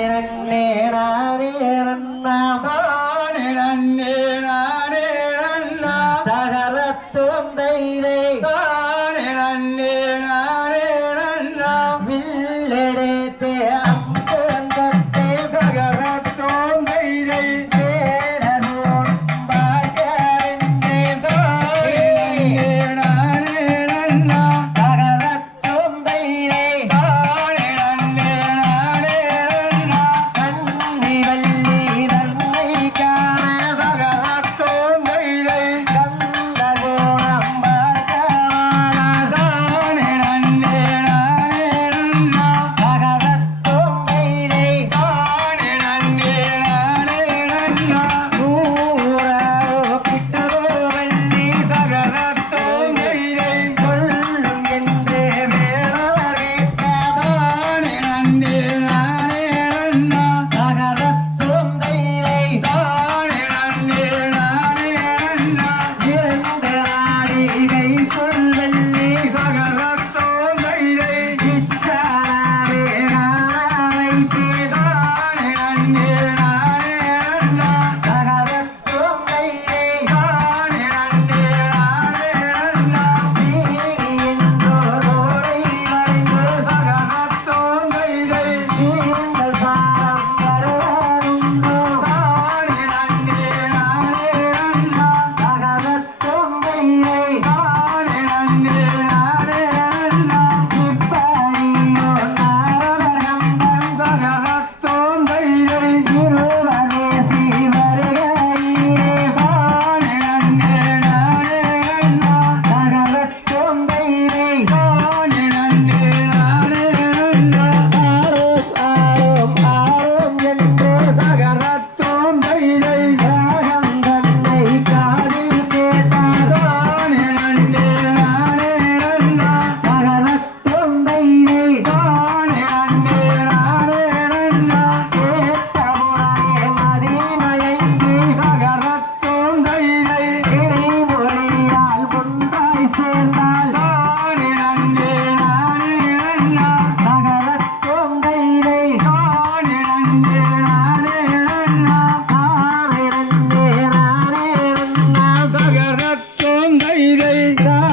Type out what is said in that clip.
Spirit. Bye. का